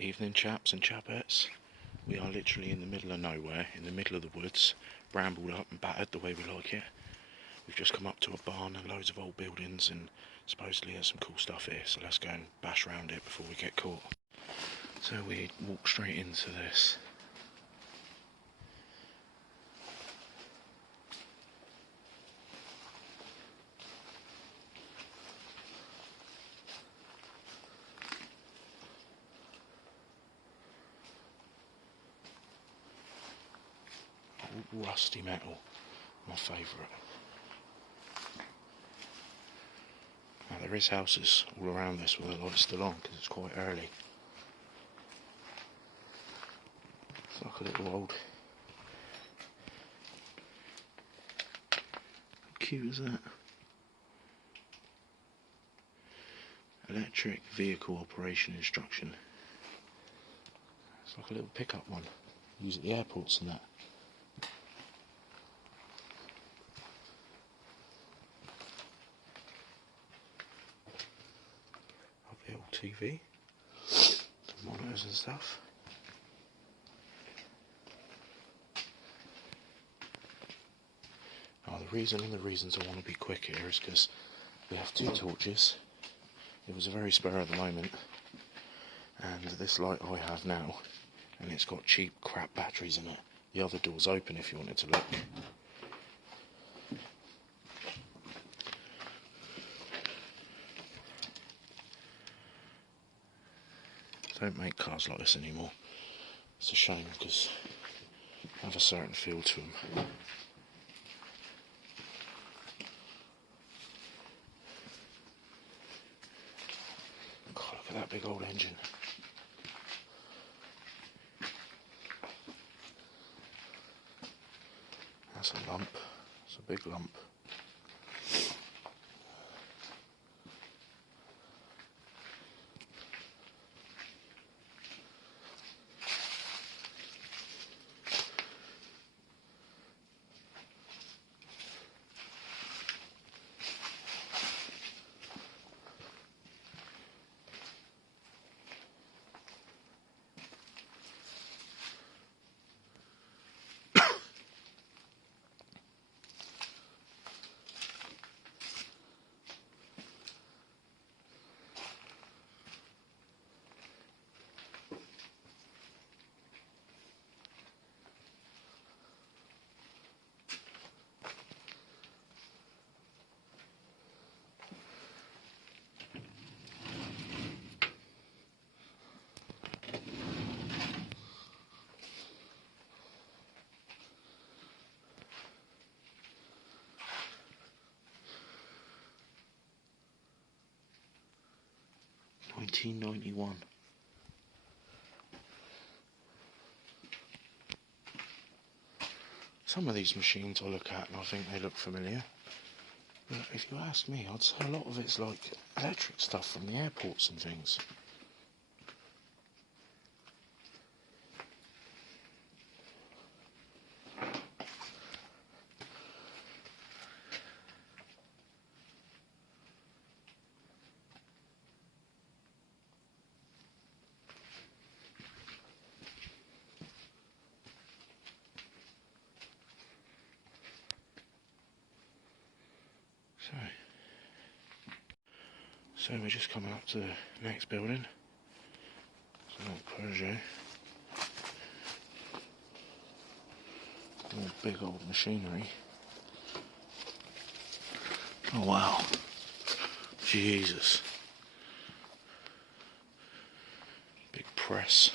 Evening, chaps and chapettes. We are literally in the middle of nowhere, in the middle of the woods, brambled up and battered the way we like it. We've just come up to a barn and loads of old buildings, and supposedly there's some cool stuff here, so let's go and bash around it before we get caught. So we walk straight into this. Rusty metal, my favourite. Now there is houses all around this with the lights still on because it's quite early. It's like a little old... How cute is that? Electric vehicle operation instruction. It's like a little pickup one. Use at the airports and that. TV, some monitors and stuff. Now the reasons I want to be quick here is because we have 2 torches. It was a very spur of the moment, and this light I have now, and it's got cheap crap batteries in it. The other door's open if you wanted to look. Don't make cars like this anymore. It's a shame because they have a certain feel to them. God, look at that big old engine. That's a lump. It's a big lump. $19.91. Some of these machines I look at and I think they look familiar, but if you ask me, I'd say a lot of it's like electric stuff from the airports and things. So we're just coming up to the next building. It's an old Peugeot. All big old machinery. Oh wow. Jesus. Big press.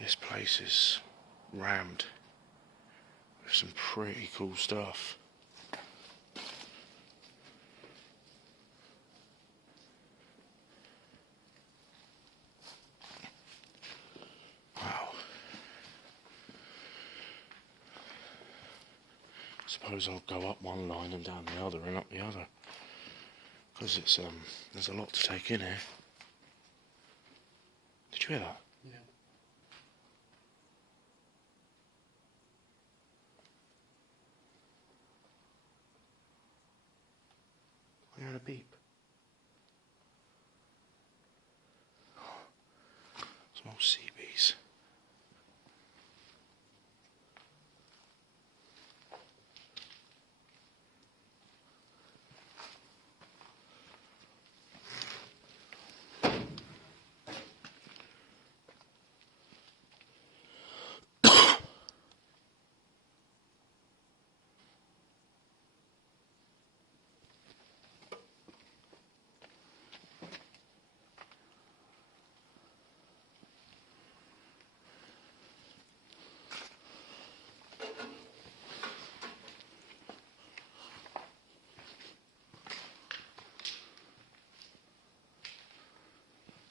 This place is rammed with some pretty cool stuff. Wow. Suppose I'll go up one line and down the other and up the other, because it's there's a lot to take in here. Did you hear that? Yeah. I heard a beep. Some old sea bees.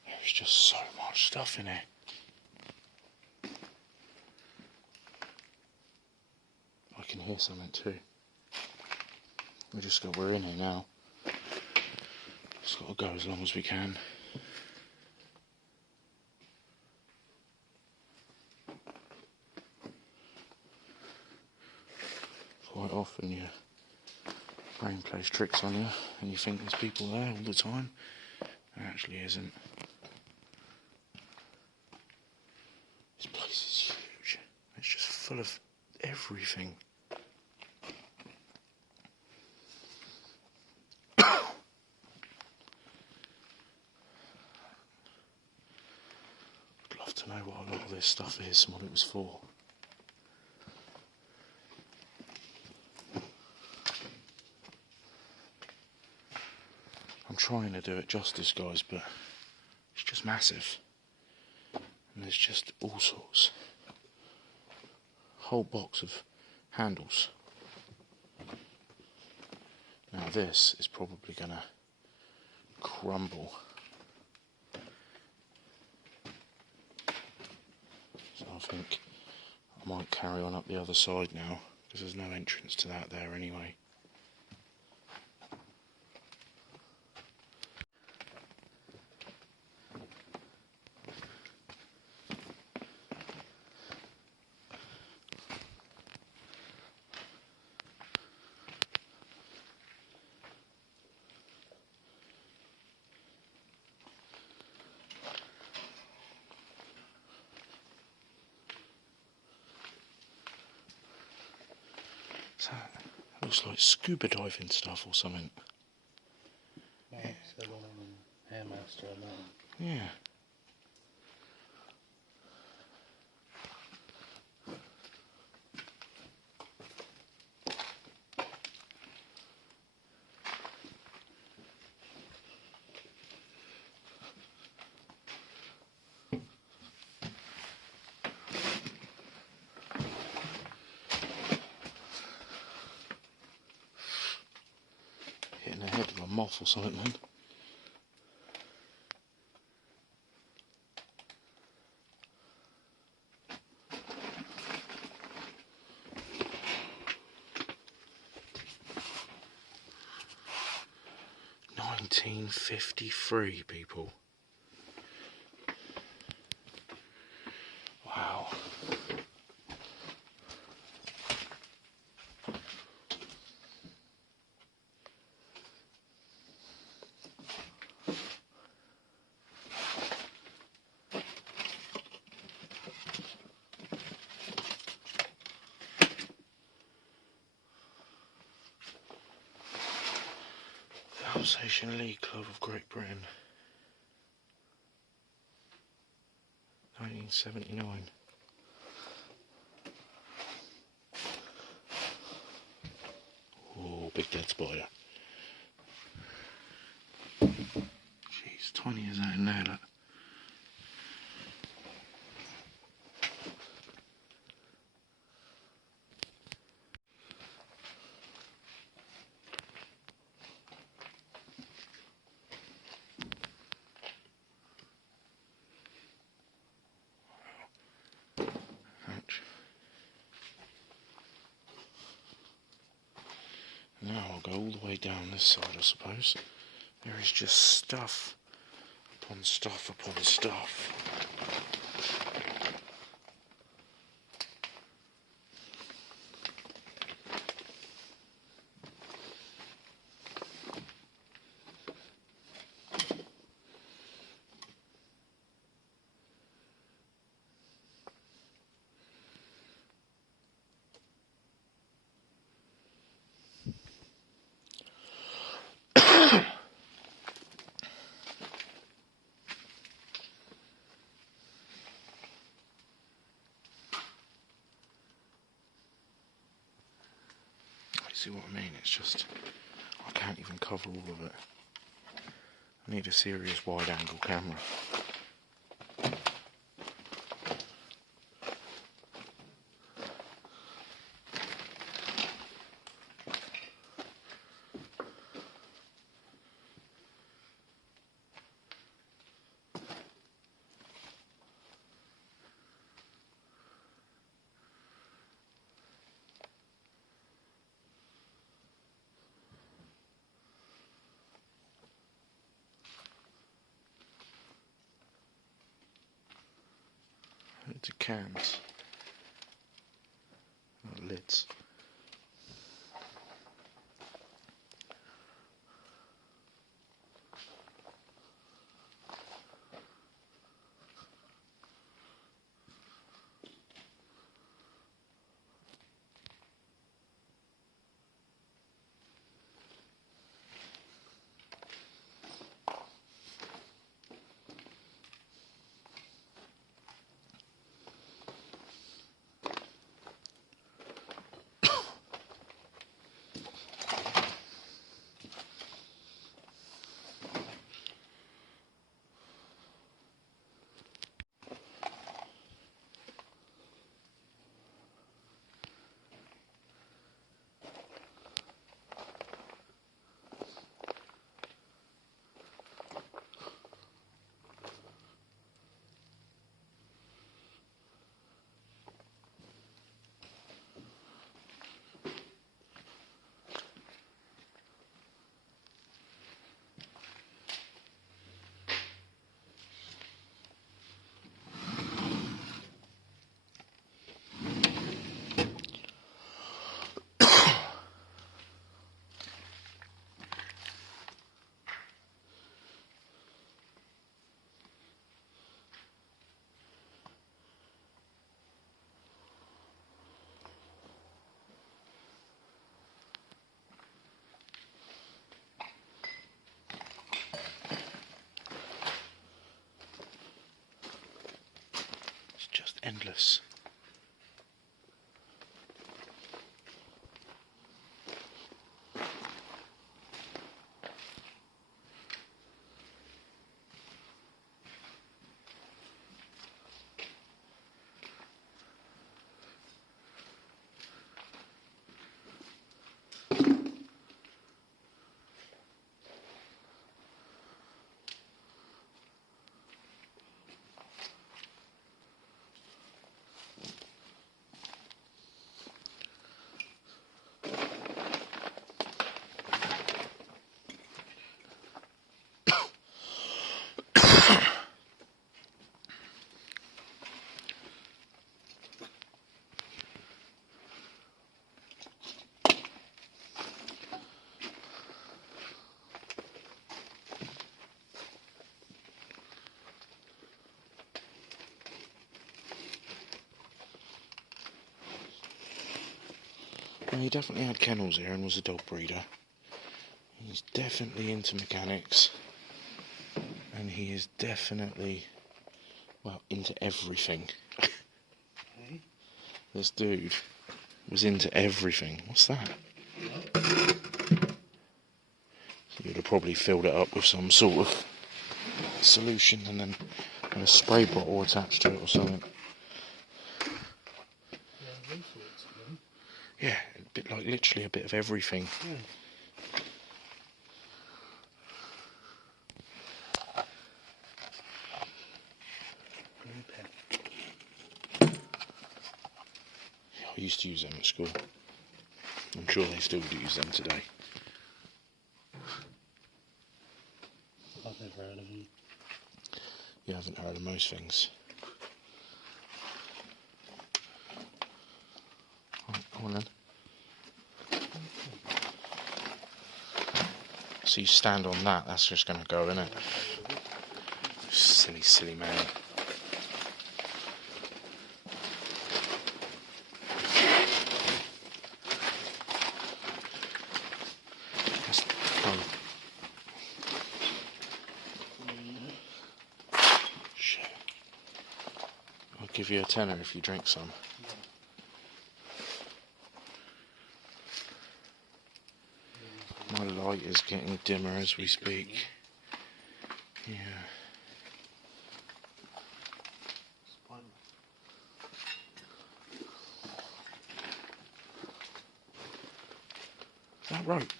There's just so much stuff in here. I can hear something too. We're in here now. Just got to go as long as we can. Quite often your brain plays tricks on you and you think there's people there all the time. There actually isn't. This place is huge. It's just full of everything. I'd love to know what a lot of this stuff is and what it was for. I'm trying to do it justice, guys, but it's just massive. And there's just all sorts. Whole box of handles. Now this is probably gonna crumble. So I think I might carry on up the other side now, because there's no entrance to that there anyway. That looks like scuba diving stuff or something. Hairmaster on that. Yeah. Hitting the head of a moth or something then. $1953, people. Wow. Alsatian League Club of Great Britain. 1979. Oh, big dead spider. Jeez, 20 years out in there, look. Ouch. Now I'll go all the way down this side, I suppose. There is just stuff upon stuff upon stuff. See what I mean? It's just, I can't even cover all of it. I need a serious wide angle camera. It's cans, not lids. It's just endless. He definitely had kennels here and was a dog breeder. He's definitely into mechanics, and he is definitely, well, into everything. Okay. This dude was into everything. What's that? So you'd have probably filled it up with some sort of solution and then had a spray bottle attached to it or something. Yeah, all sorts of them. Yeah, a bit like literally a bit of everything. Yeah. Blue pen. I used to use them at school. I'm sure they still do use them today. I've never heard of them. You haven't heard of most things. Right, come on then. So you stand on that, that's just going to go, isn't it? Silly, silly man. That's, oh. Shit. I'll give you a tenner if you drink some. My light is getting dimmer as we speak. Yeah. Is that rope?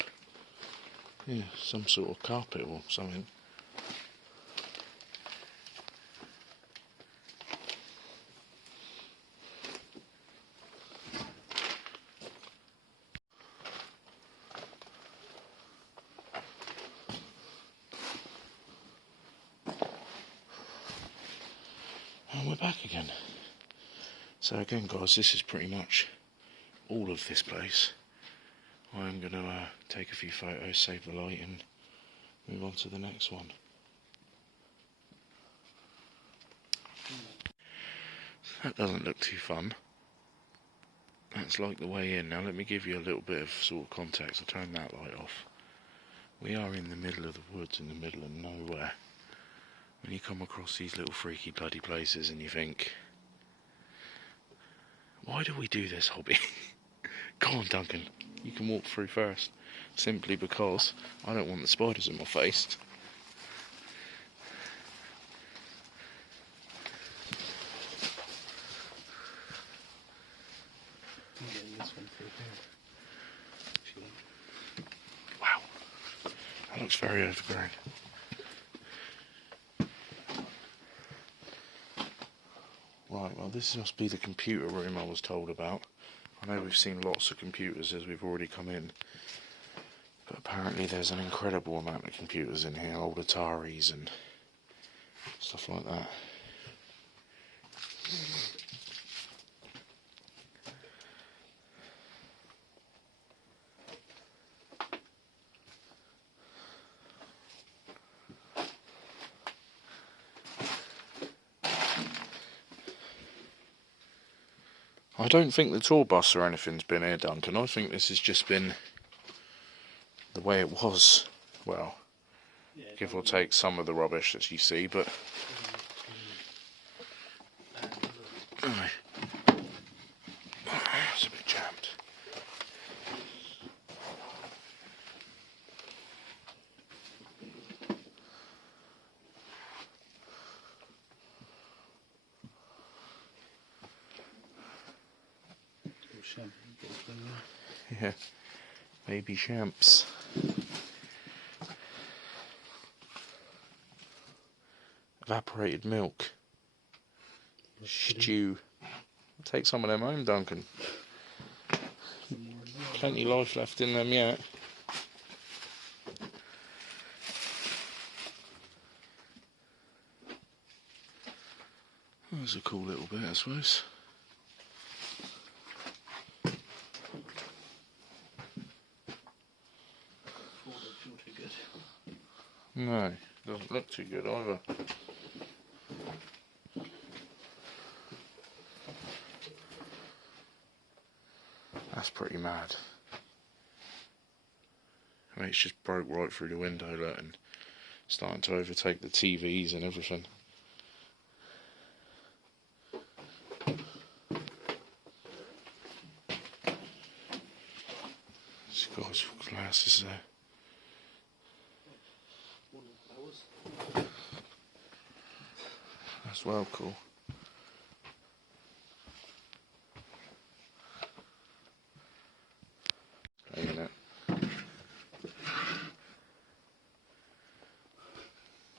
Yeah, some sort of carpet or something. And we're back again. So again guys, this is pretty much all of this place. I'm going to take a few photos, save the light and move on to the next one. That doesn't look too fun. That's like the way in. Now let me give you a little bit of sort of context. I'll turn that light off. We are in the middle of the woods, in the middle of nowhere. When you come across these little freaky bloody places and you think, why do we do this hobby? Go on Duncan, you can walk through first. Simply because I don't want the spiders in my face. I'm getting this one through here. Wow, that looks very overgrown. Right, well this must be the computer room I was told about. I know we've seen lots of computers as we've already come in, but apparently there's an incredible amount of computers in here, old Ataris and stuff like that. I don't think the tour bus or anything's been here, Duncan. I think this has just been the way it was. Well, Yeah, give or take some of the rubbish that you see, but it's a bit jammed. Yeah, baby champs. Evaporated milk. Stew. Take some of them home, Duncan. Plenty life left in them yet. That was a cool little bit, I suppose. Don't feel too good. No, doesn't look too good either. That's pretty mad. I mean, it's just broke right through the window, look, and starting to overtake the TVs and everything. It's got his glasses there. That's well cool. Playing it.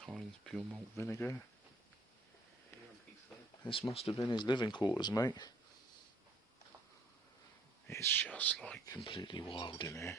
Heinz pure malt vinegar. This must have been his living quarters, mate. It's just like completely wild in here.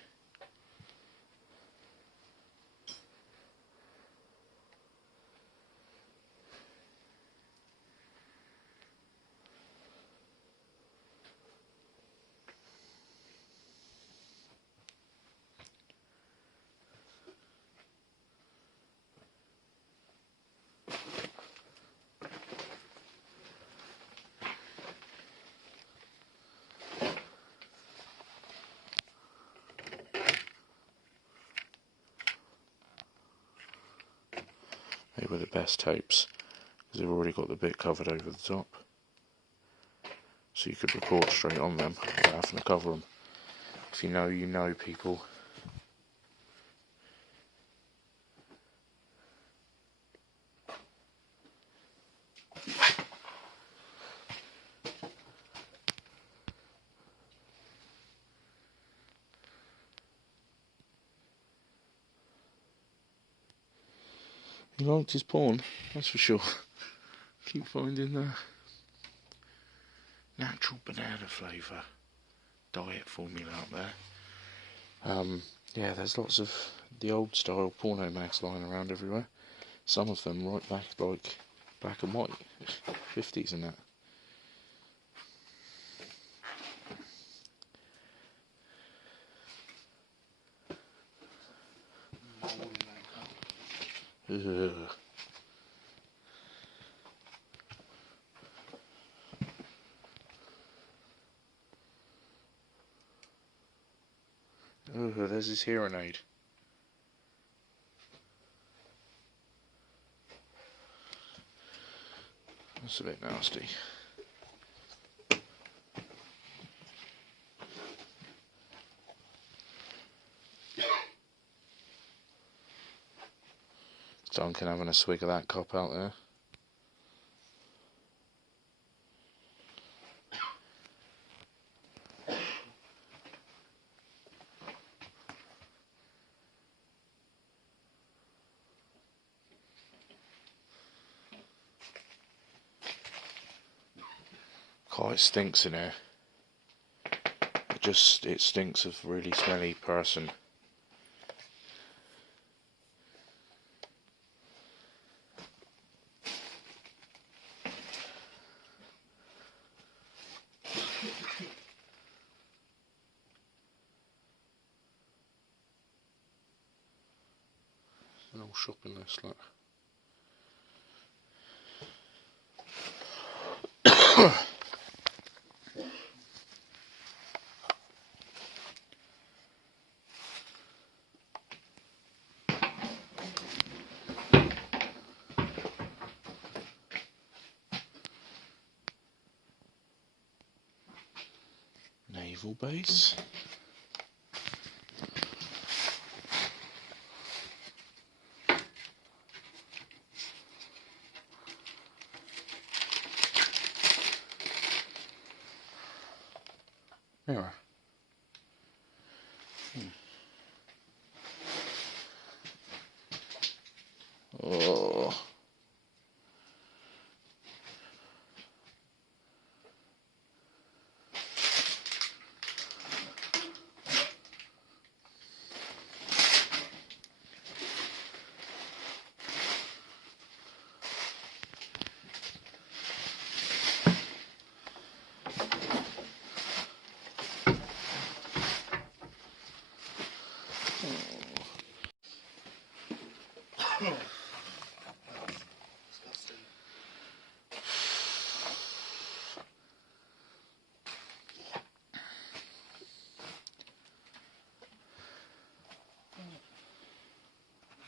They were the best tapes because they've already got the bit covered over the top, so you could record straight on them without having to cover them. If you know, you know, people. He liked his porn, that's for sure. Keep finding the natural banana flavour diet formula up there. Yeah, there's lots of the old style porno mags lying around everywhere. Some of them right back like black and white, 50s and that. Ugh. Oh, there's his hearing aid. That's a bit nasty. Duncan having a swig of that cop out there. God, it stinks in here. It stinks of really smelly person. An old shopping list, look. Naval base. Mirror. Oh.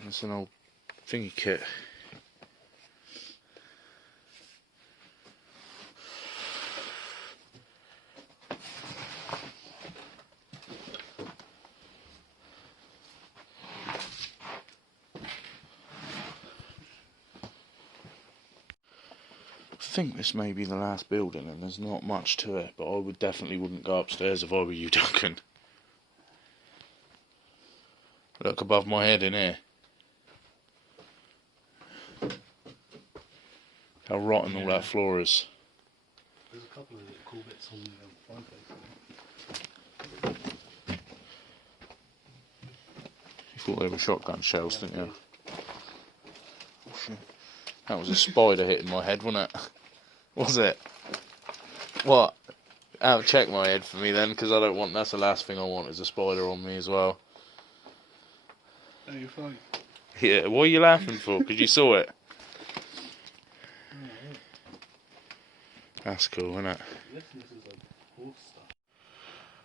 It's an old thingy kit. I think this may be the last building and there's not much to it, but I definitely wouldn't go upstairs if I were you, Duncan. Look above my head in here. How rotten all that floor is. There's a couple of cool bits on the fireplace. You thought they were shotgun shells, didn't you? That was a spider hitting my head, wasn't it? Was it? What? Check my head for me then, because I don't want. That's the last thing I want is a spider on me as well. No, you're fine. Yeah. What are you laughing for? Because you saw it. That's cool, isn't it?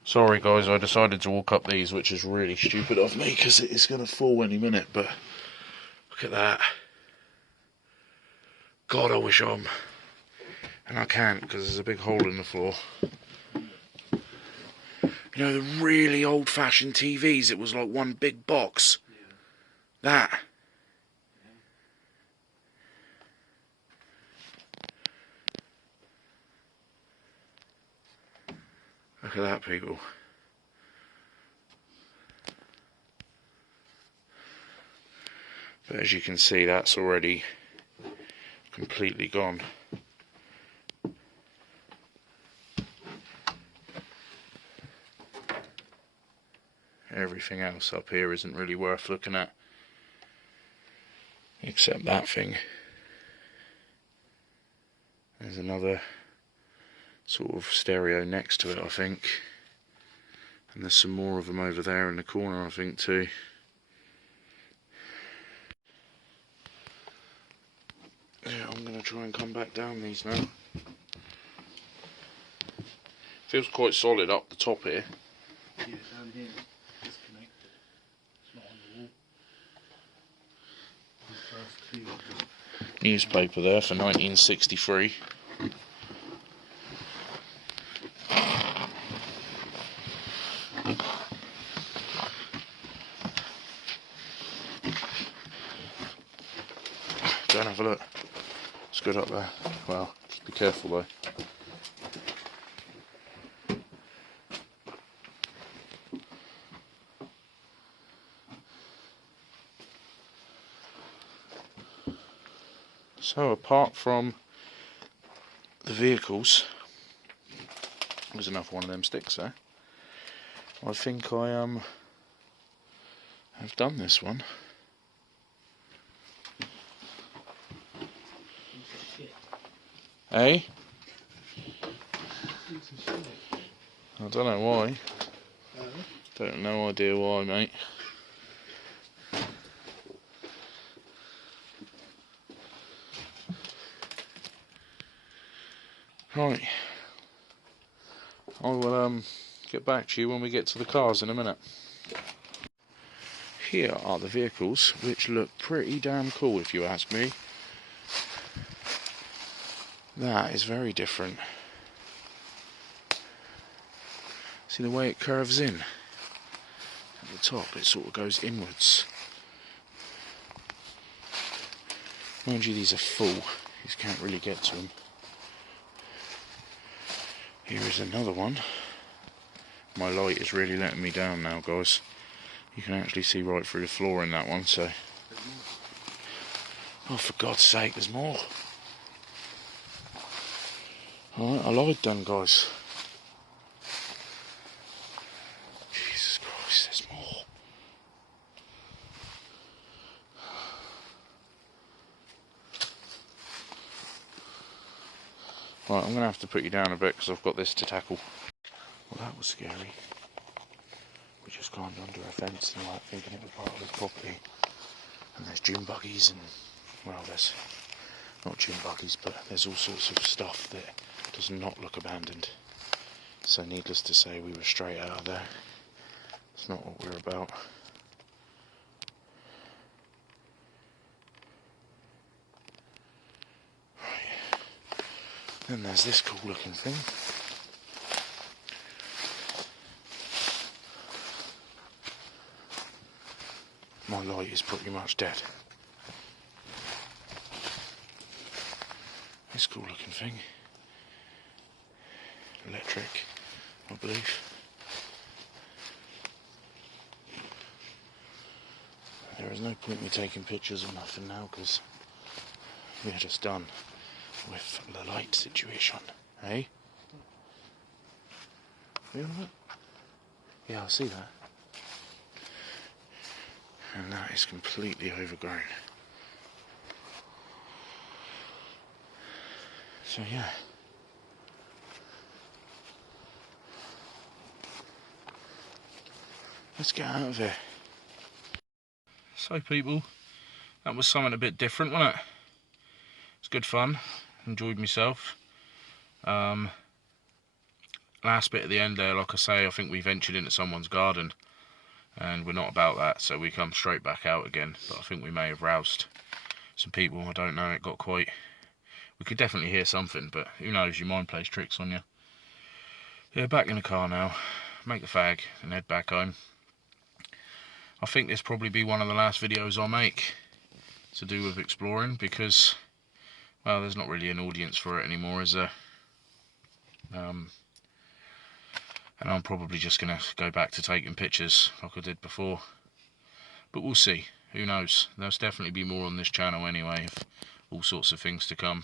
Sorry guys, I decided to walk up these, which is really stupid of me because it is going to fall any minute, but look at that. God, I wish and I can't because there's a big hole in the floor. You know the really old-fashioned TVs, it was like one big box. Yeah. That. Look at that, people. But as you can see, that's already completely gone. Everything else up here isn't really worth looking at, except that thing. There's another sort of stereo next to it, I think. And there's some more of them over there in the corner, I think, too. Yeah, I'm going to try and come back down these now. Feels quite solid up the top here. Yeah, down here, disconnected. It's not on the wall. The first two. Newspaper there for 1963. Go and have a look. It's good up there. Well, just be careful though. So apart from the vehicles, there's another one of them sticks there. I think I have done this one. Eh? I don't know why. Don't no idea why, mate. Right. I will get back to you when we get to the cars in a minute. Here are the vehicles, which look pretty damn cool if you ask me. That is very different. See the way it curves in? At the top it sort of goes inwards. Mind you, these are full. You can't really get to them. Here is another one. My light is really letting me down now, guys. You can actually see right through the floor in that one, so... Oh, for God's sake, there's more. Alright, I lied then, guys. Jesus Christ, there's more. Right, I'm going to have to put you down a bit because I've got this to tackle. Well, that was scary. We just climbed under a fence and like thinking it was part of the property. And there's gym buggies and, well, there's not gym buggies, but there's all sorts of stuff that does not look abandoned. So needless to say, we were straight out of there. It's not what we're about. Then there's this cool looking thing. My light is pretty much dead. This cool looking thing. Electric, I believe. There is no point in me taking pictures or nothing now because we're just done with the light situation, eh? You alright? Yeah, I see that. And that is completely overgrown. So yeah. Let's get out of here. So people, that was something a bit different, wasn't it? It's good fun. Enjoyed myself. Last bit at the end there, like I say, I think we ventured into someone's garden. And we're not about that, so we come straight back out again. But I think we may have roused some people, I don't know, it got quite... We could definitely hear something, but who knows, your mind plays tricks on you. Yeah, back in the car now, make the fag and head back home. I think this probably be one of the last videos I'll make to do with exploring, because, well, there's not really an audience for it anymore, is there? And I'm probably just going to go back to taking pictures like I did before. But we'll see. Who knows? There'll definitely be more on this channel anyway, all sorts of things to come.